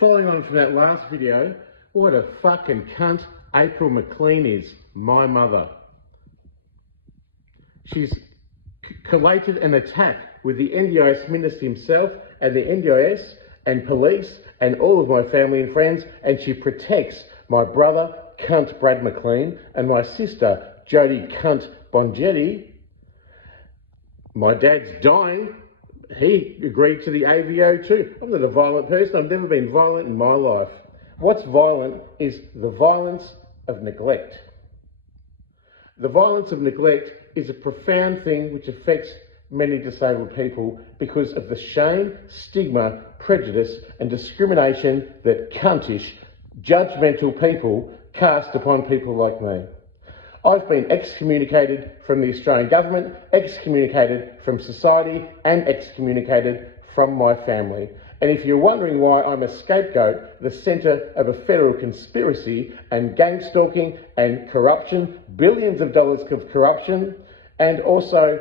following on from that last video, what a fucking cunt April McLean is, my mother. She's collated an attack with the NDIS minister himself and the NDIS and police and all of my family and friends, and she protects my brother, cunt Brad McLean, and my sister, Jodie cunt Bongetti. My dad's dying. He agreed to the AVO too. I'm not a violent person. I've never been violent in my life. What's violent is the violence of neglect. The violence of neglect is a profound thing which affects many disabled people because of the shame, stigma, prejudice and discrimination that cuntish, judgmental people cast upon people like me. I've been excommunicated from the Australian government, excommunicated from society and excommunicated from my family. And if you're wondering why I'm a scapegoat, the centre of a federal conspiracy and gang stalking and corruption, billions of dollars of corruption, and also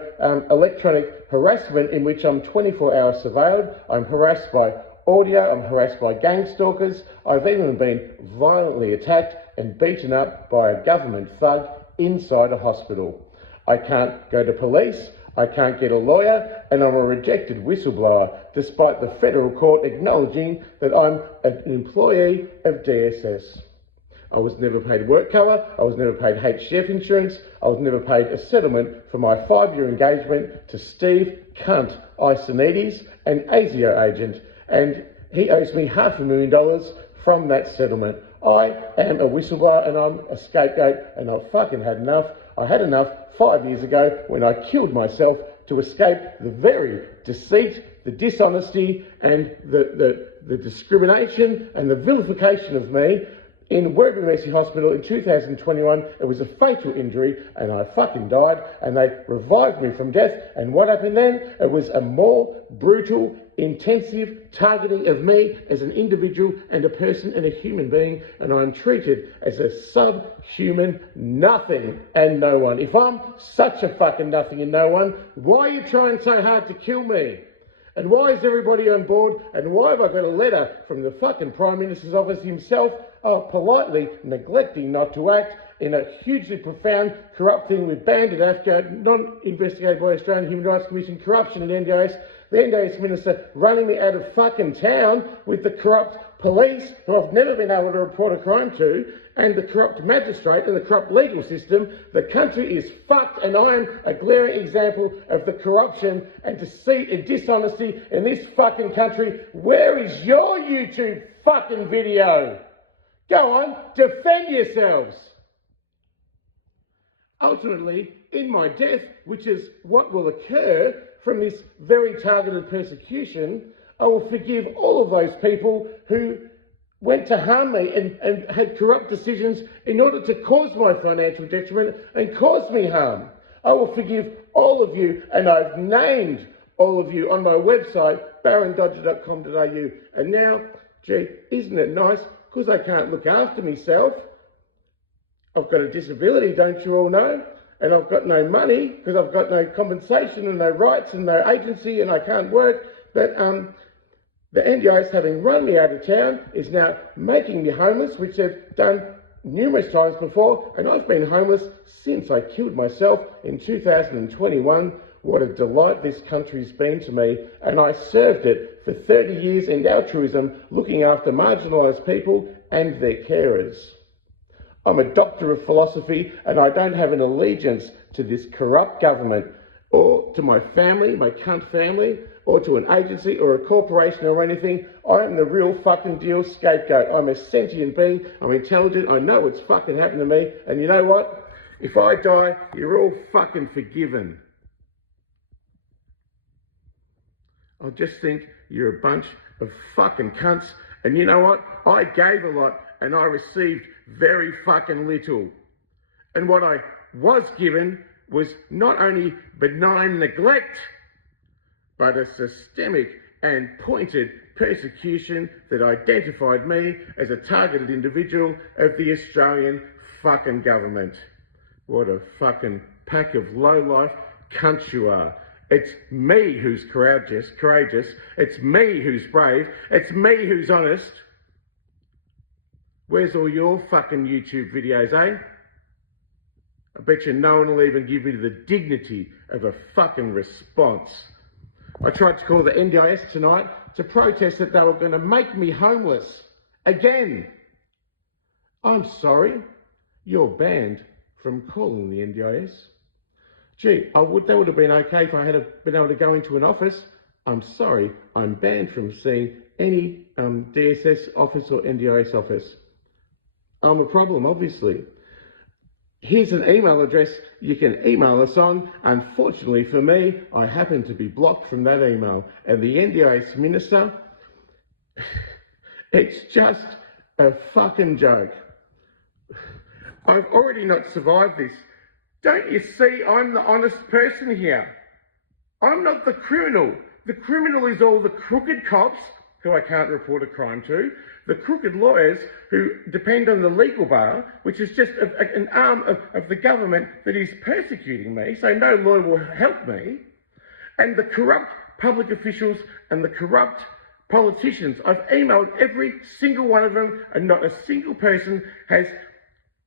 electronic harassment in which I'm 24 hours surveilled. I'm harassed by audio, I'm harassed by gang stalkers. I've even been violently attacked and beaten up by a government thug inside a hospital. I can't go to police, I can't get a lawyer, and I'm a rejected whistleblower, despite the federal court acknowledging that I'm an employee of DSS. I was never paid work cover, I was never paid HDF insurance, I was never paid a settlement for my 5-year engagement to Steve Cunt Isonides, an ASIO agent, and he owes me $500,000 from that settlement. I am a whistleblower and I'm a scapegoat, and I've fucking had enough. I had enough 5 years ago when I killed myself to escape the very deceit, the dishonesty and the discrimination and the vilification of me in Werribee Mercy Hospital in 2021. It was a fatal injury and I fucking died, and they revived me from death. And what happened then? It was a more brutal, intensive targeting of me as an individual and a person and a human being, and I'm treated as a subhuman nothing and no one. If I'm such a fucking nothing and no one, why are you trying so hard to kill me? And why is everybody on board? And why have I got a letter from the fucking Prime Minister's office himself politely neglecting not to act in a hugely profound corrupt thing with banded AFCO, not investigated by Australian Human Rights Commission, corruption at NDIS, the NDIS minister running me out of fucking town with the corrupt police, who I've never been able to report a crime to, and the corrupt magistrate and the corrupt legal system. The country is fucked, and I am a glaring example of the corruption and deceit and dishonesty in this fucking country. Where is your YouTube fucking video? Go on, defend yourselves. Ultimately, in my death, which is what will occur from this very targeted persecution, I will forgive all of those people who went to harm me and had corrupt decisions in order to cause my financial detriment and cause me harm. I will forgive all of you, and I've named all of you on my website, barondodger.com.au. And now, gee, isn't it nice? Because I can't look after myself. I've got a disability, don't you all know? And I've got no money because I've got no compensation and no rights and no agency, and I can't work. But the NDIS, having run me out of town, is now making me homeless, which they've done numerous times before, and I've been homeless since I killed myself in 2021. What a delight this country's been to me, and I served it for 30 years in altruism, looking after marginalised people and their carers. I'm a doctor of philosophy, and I don't have an allegiance to this corrupt government or to my family, my cunt family, or to an agency or a corporation or anything. I am the real fucking deal scapegoat. I'm a sentient being, I'm intelligent, I know what's fucking happened to me, and you know what? If I die, you're all fucking forgiven. I just think you're a bunch of fucking cunts, and you know what? I gave a lot, and I received very fucking little. And what I was given was not only benign neglect, but a systemic and pointed persecution that identified me as a targeted individual of the Australian fucking government. What a fucking pack of low-life cunts you are. It's me who's courageous. It's me who's brave. It's me who's honest. Where's all your fucking YouTube videos, eh? I bet you no one will even give me the dignity of a fucking response. I tried to call the NDIS tonight to protest that they were going to make me homeless. Again. I'm sorry. You're banned from calling the NDIS. Gee, that would have been okay if I had been able to go into an office. I'm sorry, I'm banned from seeing any DSS office or NDIS office. I'm a problem, obviously. Here's an email address you can email us on. Unfortunately for me, I happen to be blocked from that email. And the NDIS minister, it's just a fucking joke. I've already not survived this. Don't you see I'm the honest person here? I'm not the criminal. The criminal is all the crooked cops, who I can't report a crime to, the crooked lawyers who depend on the legal bar, which is just an arm of the government that is persecuting me, so no lawyer will help me, and the corrupt public officials and the corrupt politicians. I've emailed every single one of them, and not a single person has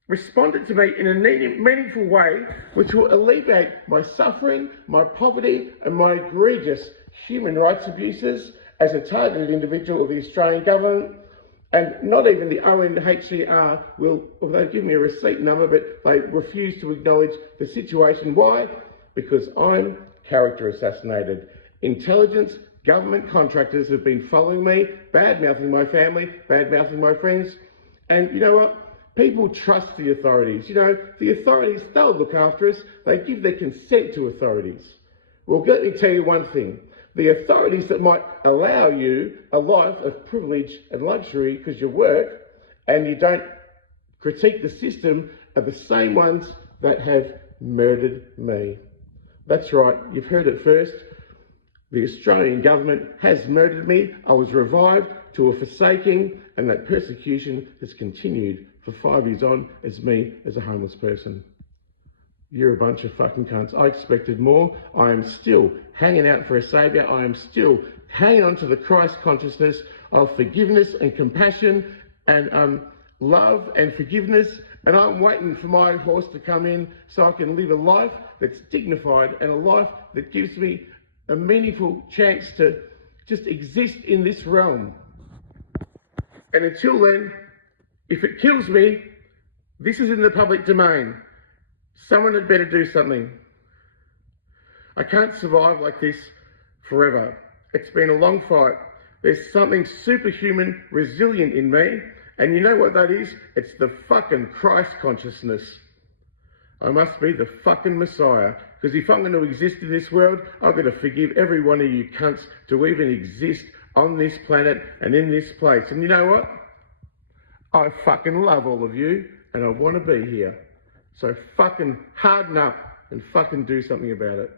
responded to me in a meaningful way which will alleviate my suffering, my poverty, and my egregious human rights abuses as a targeted individual of the Australian government. And not even the ONHCR will, they'll give me a receipt number, but they refuse to acknowledge the situation. Why? Because I'm character assassinated. Intelligence, government contractors have been following me, bad-mouthing my family, bad-mouthing my friends. And you know what? People trust the authorities. You know, the authorities, they'll look after us. They give their consent to authorities. Well, let me tell you one thing. The authorities that might allow you a life of privilege and luxury because you work and you don't critique the system are the same ones that have murdered me. That's right, you've heard it first. The Australian government has murdered me. I was revived to a forsaking, and that persecution has continued for 5 years on as me as a homeless person. You're a bunch of fucking cunts. I expected more. I am still hanging out for a saviour. I am still hanging on to the Christ consciousness of forgiveness and compassion and love and forgiveness. And I'm waiting for my horse to come in so I can live a life that's dignified and a life that gives me a meaningful chance to just exist in this realm. And until then, if it kills me, this is in the public domain. Someone had better do something. I can't survive like this forever. It's been a long fight. There's something superhuman, resilient in me. And you know what that is? It's the fucking Christ consciousness. I must be the fucking Messiah. Because if I'm going to exist in this world, I've got to forgive every one of you cunts to even exist on this planet and in this place. And you know what? I fucking love all of you and I want to be here. So fucking harden up and fucking do something about it.